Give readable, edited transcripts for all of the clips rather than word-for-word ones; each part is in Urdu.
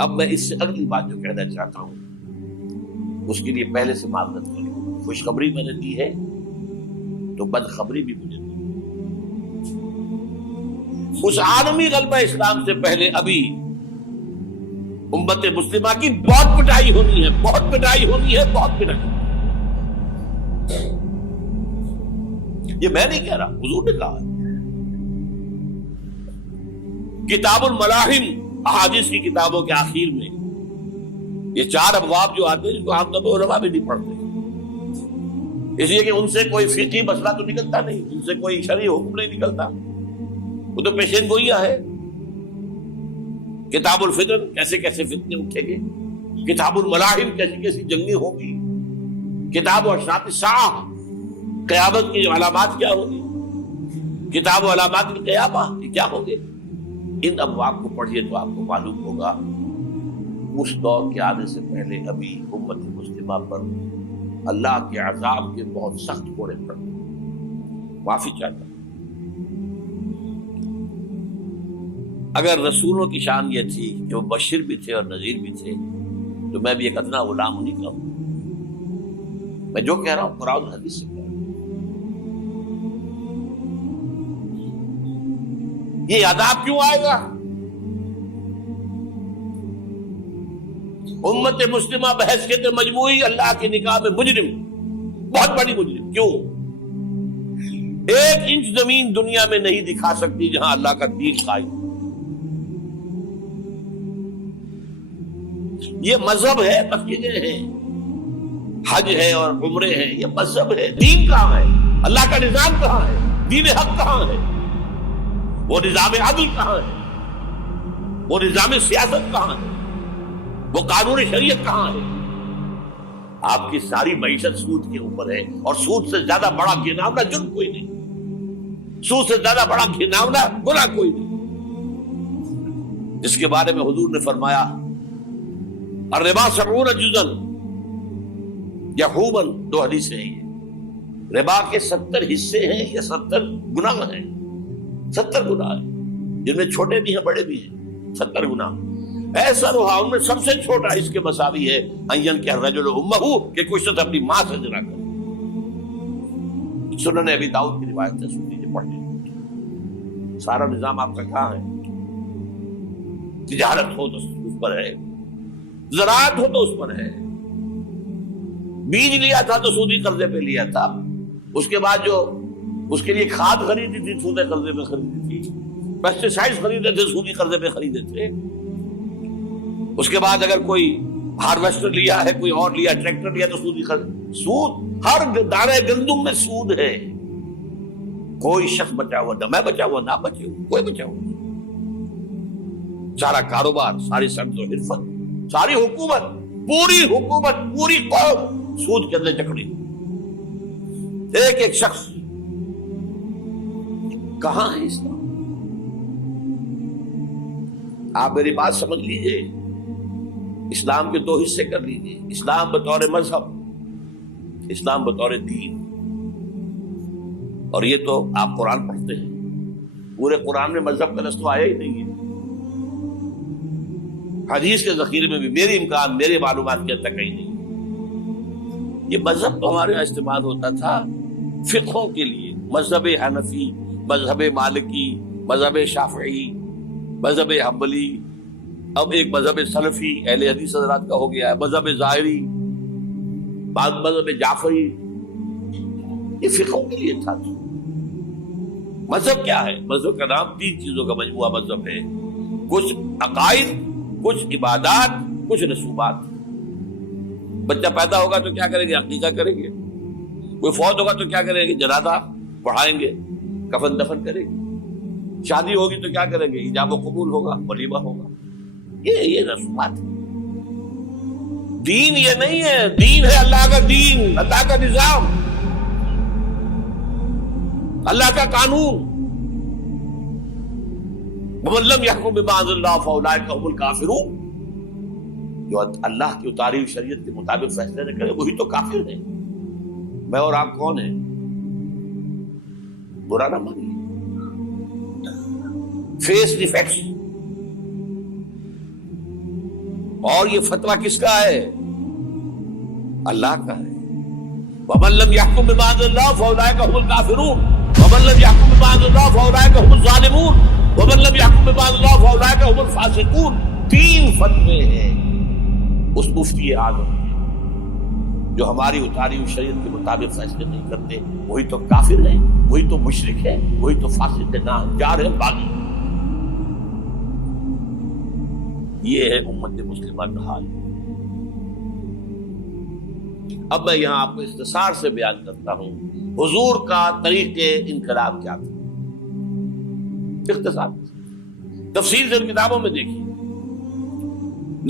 اب میں اس سے اگلی بات جو کہنا چاہتا ہوں اس کے لیے پہلے سے معذرت کروں. خوشخبری میں نے دی ہے تو بدخبری بھی مجھے دی. اس عالمی غلبہ اسلام سے پہلے ابھی امت مسلمہ کی بہت پٹائی ہونی ہے، بہت پٹائی ہونی ہے، بہت پٹائی. یہ میں نہیں کہہ رہا، حضور نے کہا ہے. کتاب الملاحم احادیث کی کتابوں کے آخر میں یہ 4 ابواب جو آتے ہیں جن کو عام طور پر علماء بھی نہیں پڑھتے، اس لیے کہ ان سے کوئی فقہی مسئلہ تو نکلتا نہیں، ان سے کوئی شرعی حکم نہیں نکلتا، وہ تو پیشین گوئیاں ہے. کتاب الفتن کیسے کیسے فتنے اٹھیں گے، کتاب الملاحم کیسی کیسی جنگیں ہوں گی، کتاب اشراط الساعہ قیامت کی علامات کیا ہوگی، کتاب و علامات القیامہ یہ کیا ہوں گے. ان ابواب کو پڑھیے تو آپ کو معلوم ہوگا اس دور کے آنے سے پہلے ابھی امت مسلمہ پر اللہ کے عذاب کے بہت سخت کوڑے پڑے. معافی چاہتا ہوں. اگر رسولوں کی شان یہ تھی کہ وہ بشیر بھی تھے اور نذیر بھی تھے تو میں بھی ایک ادنا غلام نہیں کہوں. میں جو کہہ رہا ہوں قرآن و حدیث سے کہہ رہا ہوں. یہ عذاب کیوں آئے گا؟ امت مسلمہ بحیثیت مجموعی اللہ کی نگاہ میں مجرم، بہت بڑی مجرم. کیوں؟ 1 انچ زمین دنیا میں نہیں دکھا سکتی جہاں اللہ کا دین قائم. یہ مذہب ہے، مسجدیں ہیں، حج ہے اور عمرے ہیں، یہ مذہب ہے. دین کہاں ہے؟ اللہ کا نظام کہاں ہے؟ دین حق کہاں ہے؟ وہ نظام عدل کہاں ہے؟ وہ نظام سیاست کہاں ہے؟ وہ قانون شریعت کہاں ہے؟ آپ کی ساری معیشت سود کے اوپر ہے، اور سود سے زیادہ بڑا گھناؤنا جرم کوئی نہیں، سود سے زیادہ بڑا گھناؤنا گناہ کوئی نہیں، جس کے بارے میں حضور نے فرمایا الربا 70 جزءا یحوما. 2 حدیثیں ہیں. یہ ربا کے 70 حصے ہیں یا 70 گناہ ہیں. 70 گناہ ہیں جن میں چھوٹے بھی ہیں بڑے بھی ہیں. 70 گناہ. ایسا روحا ان میں سب سے چھوٹا اس کے مساوی ہے ان کہ الرجل امہ کہ کوئی شخص اپنی ماں سے زنا کرے. سنن ابی داؤد کی روایت ہے، سن لیجیے پڑھ لیجیے. سارا نظام آپ کا کہاں ہے؟ تجارت ہو تو اس پر ہے، زراعت ہو تو اس پر ہے. بیج لیا تھا تو سودی قرضے پہ لیا تھا، اس کے بعد جو اس کے لیے کھاد خریدی تھی سودی قرضے پہ خریدی تھی، پیسٹیسائڈز خریدے تھے سودی قرضے پہ خریدے تھے. اس کے بعد اگر کوئی ہارویسٹر لیا ہے، کوئی اور لیا، ٹریکٹر لیا تو سودی قرض. سود ہر دانے گندم میں سود ہے. کوئی شخص بچا ہوا نہ میں بچا ہوا نہ بچے ہوا، کوئی بچا ہوا. سارا کاروبار، ساری صنعت و حرفت، ساری حکومت، پوری حکومت، پوری قوم سود کے اندر جکڑی. ایک ایک شخص. کہاں ہے اسلام؟ آپ میری بات سمجھ لیجئے. اسلام کے 2 حصے کر لیجئے. اسلام بطور مذہب، اسلام بطور دین. اور یہ تو آپ قرآن پڑھتے ہیں، پورے قرآن میں مذہب کا لفظ تو آیا ہی نہیں ہے. حدیث کے ذخیرے میں بھی میری امکان، میرے معلومات کے تک کہیں نہیں. یہ مذہب تو ہمارے یہاں استعمال ہوتا تھا فقہوں کے لیے. مذہب حنفی، مذہب مالکی، مذہب شافعی، مذہب حنبلی، اب ایک مذہب سلفی اہل حدیث حضرات کا ہو گیا ہے، مذہب ظاہری، مذہب جعفری. یہ فقہوں کے لیے تھا. مذہب کیا ہے؟ مذہب کا نام 3 چیزوں کا مجموعہ مذہب ہے. کچھ عقائد، کچھ عبادات، کچھ رسومات. بچہ پیدا ہوگا تو کیا کریں گے؟ عقیقہ کریں گے. کوئی فوت ہوگا تو کیا کریں گے؟ جنازہ پڑھائیں گے، کفن دفن کریں گے. شادی ہوگی تو کیا کریں گے؟ ایجاب و قبول ہوگا، ولیمہ ہوگا. یہ رسومات ہے. دین یہ نہیں ہے. دین ہے اللہ کا دین، اللہ کا نظام، اللہ کا قانون. وَمَن لَّمْ يَحْكُم بِمَا أَنزَلَ اللَّهُ فَأُولَٰئِكَ هُمُ الْكَافِرُونَ. جو اللہ کی اتاری ہوئی شریعت کے مطابق فیصلے نہ کرے وہی تو کافر ہے. میں اور آپ کون ہیں؟ برا نہ مانیے. فیس دی فیکٹس. اور یہ فتویٰ کس کا ہے؟ اللہ کا ہے. وَمَن لَّمْ يَحْكُم بِمَا أَنزَلَ اللَّهُ فَأُولَٰئِكَ هُمُ الْكَافِرُونَ وَمَن لَّمْ يَحْكُم بِمَا أَنزَلَ اللَّهُ فَأُولَٰئِكَ هُمُ الظَّالِمُونَ وَمَن لَّمْ يَحْكُم بِمَا أَنزَلَ اللَّهُ فَأُولَٰئِكَ هُمُ الْفَاسِقُونَ. 3 فتوے ہیں اس مفتی اعظم کے جو ہماری اتاری ہوئی شریعت کے مطابق فیصلے نہیں کرتے. وہی تو کافر ہے، وہی تو مشرک ہے، وہی تو فاسق ہے، ناہنجار ہے، باغی. یہ ہے امت مسلمہ کا حال. اب میں یہاں آپ کو اختصار سے بیان کرتا ہوں حضور کا طریقے انقلاب کیا تھا. اختصار تفصیل سے ان کتابوں میں دیکھیے.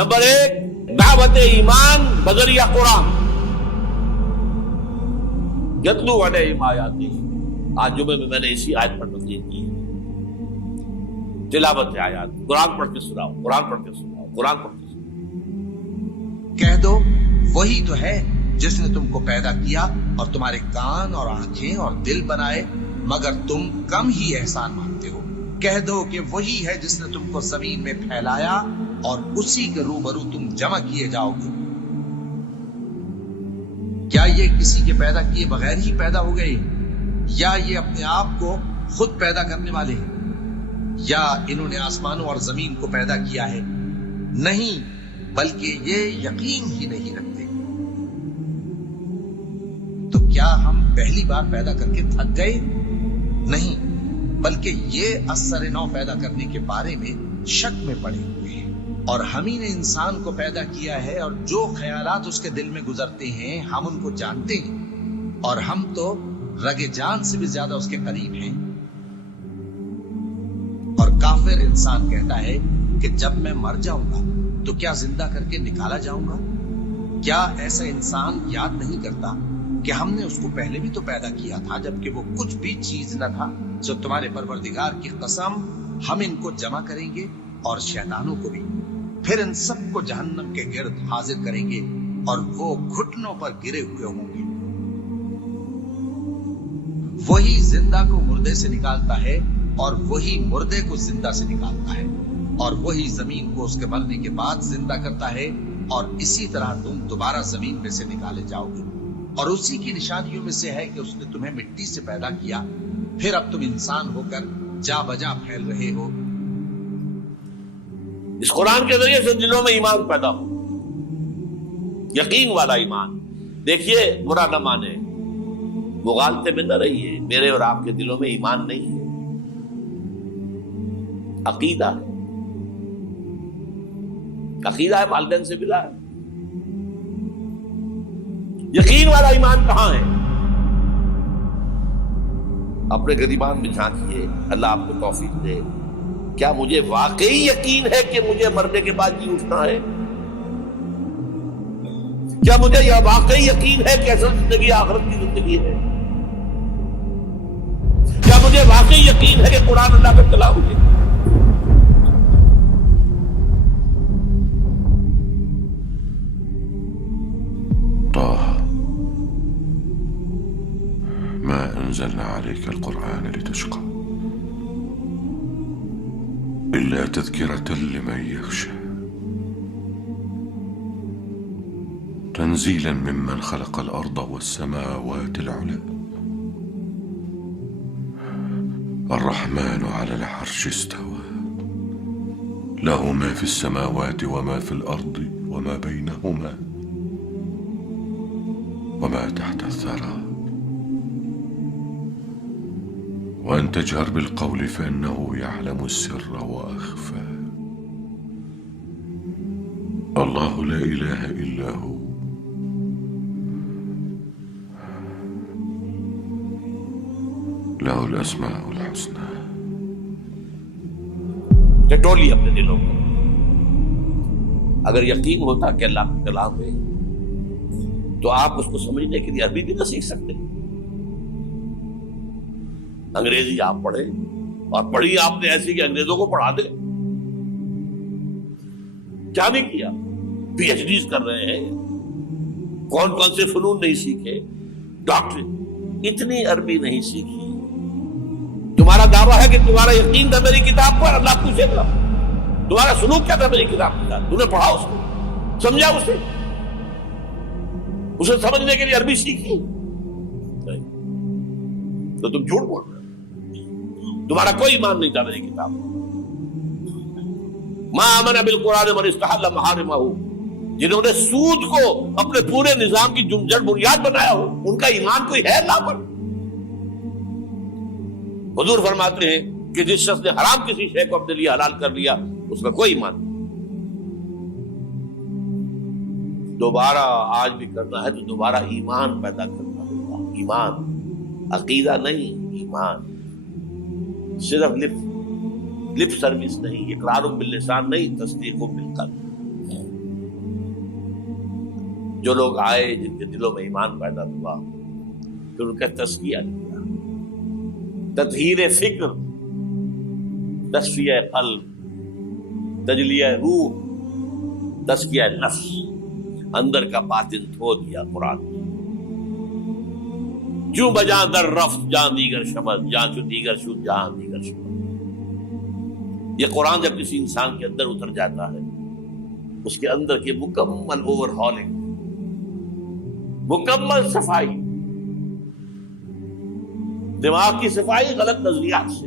نمبر 1 دعوت ایمان بذریعہ قرآن. یتلو علیہم آیاتہ. آج جمعے میں نے اسی آیت پر تقریر کی ہے. تلاوت آیات، قرآن پڑھ کے سناؤ، قرآن پڑھ کے سناؤ، قرآن پڑھ کے سناؤ. کہہ دو وہی تو ہے جس نے تم کو پیدا کیا اور تمہارے کان اور آنکھیں اور دل بنائے، مگر تم کم ہی احسان مانتے ہو. کہہ دو کہ وہی ہے جس نے تم کو زمین میں پھیلایا اور اسی کے روبرو تم جمع کیے جاؤ گے. کیا یہ کسی کے پیدا کیے بغیر ہی پیدا ہو گئے، یا یہ اپنے آپ کو خود پیدا کرنے والے ہیں، یا انہوں نے آسمانوں اور زمین کو پیدا کیا ہے؟ نہیں، بلکہ یہ یقین ہی نہیں رکھتے. تو کیا ہم پہلی بار پیدا کر کے تھک گئے؟ نہیں، بلکہ یہ اثر نو پیدا کرنے کے بارے میں شک میں پڑے ہوئے ہیں. اور ہم ہی نے انسان کو پیدا کیا ہے، اور جو خیالات اس کے دل میں گزرتے ہیں ہم ان کو جانتے ہیں، اور ہم تو رگ جان سے بھی زیادہ اس کے قریب ہیں. اور کافر انسان کہتا ہے کہ جب میں مر جاؤں گا تو کیا زندہ کر کے نکالا جاؤں گا؟ کیا ایسا انسان یاد نہیں کرتا کہ ہم نے اس کو پہلے بھی تو پیدا کیا تھا جبکہ وہ کچھ بھی چیز نہ تھا؟ جو تمہارے پروردگار کی قسم، ہم ان کو جمع کریں گے اور شیطانوں کو بھی، پھر ان سب کو جہنم کے گرد حاضر کریں گے اور وہ گھٹنوں پر گرے ہوئے ہوں گے. وہی زندہ کو مردے سے نکالتا ہے اور وہی مردے کو زندہ سے نکالتا ہے، اور وہی زمین کو اس کے مرنے کے بعد زندہ کرتا ہے، اور اسی طرح تم دوبارہ زمین میں سے نکالے جاؤ گے. اور اسی کی نشانیوں میں سے ہے کہ اس نے تمہیں مٹی سے پیدا کیا، پھر اب تم انسان ہو کر جا بجا پھیل رہے ہو. اس قرآن کے ذریعے سے دلوں میں ایمان پیدا ہو، یقین والا ایمان. دیکھیے برا نہ مانے، مغالطے میں نہ رہیے. میرے اور آپ کے دلوں میں ایمان نہیں ہے، عقیدہ ہے. عقیدہ ہے، والدین سے ملا ہے. یقین والا ایمان کہاں ہے؟ اپنے گریبان میں جھانکیے، اللہ آپ کو توفیق دے. کیا مجھے واقعی یقین ہے کہ مجھے مرنے کے بعد جی اٹھنا ہے؟ کیا مجھے یہ واقعی یقین ہے کہ اصل زندگی آخرت کی زندگی ہے؟ کیا مجھے واقعی یقین ہے کہ قرآن اللہ کا کلام ہے؟ ما أنزلنا عليك القرآن لتشقى إلا تذكرة لمن يخشى تنزيلا ممن خلق الأرض والسماوات العلى الرحمن على العرش استوى له ما في السماوات وما في الأرض وما بينهما وما تحت الثرى وأن تجهر بالقول فإنه يعلم السر وأخفى الله لا إله إلا هو له الأسماء الحسنى. ٹٹولی اپنے دلوں کو. اگر یقین ہوتا کہ اللہ کا کلام ہے تو آپ اس کو سمجھنے کے لیے عربی بھی نہ سیکھ سکتے. انگریزی آپ پڑھیں، اور پڑھی آپ نے ایسی کہ انگریزوں کو پڑھا دے. کیا نہیں کیا؟ پی ایچ ڈیز کر رہے ہیں، کون کون سے فنون نہیں سیکھے، ڈاکٹر. اتنی عربی نہیں سیکھی. تمہارا دعویٰ ہے کہ تمہارا یقین تھا میری کتاب پر، اللہ پوچھے گا تمہارا سلوک کیا تھا میری کتاب کے ساتھ، تم نے پڑھا اس کو؟ سمجھا اسے سمجھنے کے لیے عربی سیکھی؟ نہیں. تو تم جھوٹ بول رہے ہو. تمہارا کوئی ایمان نہیں تھا میری کتاب. ما آمن بالقرآن من استحل محارمہ، جنہوں نے سود کو اپنے پورے نظام کی جڑ بنیاد بنایا ہو، ان کا ایمان کوئی ہے لا پر؟ حضور فرماتے ہیں کہ جس شخص نے حرام کسی شے کو اپنے لیے حلال کر لیا اس کا کوئی ایمان نہیں. دوبارہ آج بھی کرنا ہے تو دوبارہ ایمان پیدا کرنا ہوگا. ایمان، عقیدہ نہیں، ایمان. صرف لپ سروس نہیں، اقرار باللسان نہیں، تصدیق بالقلب. جو لوگ آئے جن کے دلوں میں ایمان پیدا ہوا، پھر ان کا تزکیہ کیا، تطہیر فکر، تصفیہ قلب، تجلیہ روح، تزکیہ نفس، اندر کا باطن دھو دیا قرآن. جو بجاں در رفت جان دیگر شمس، جان چو دیگر شد جان دیگر شمس. یہ قرآن جب کسی انسان کے اندر اتر جاتا ہے، اس کے اندر کی مکمل اوور ہالنگ، مکمل صفائی، دماغ کی صفائی غلط نظریات سے،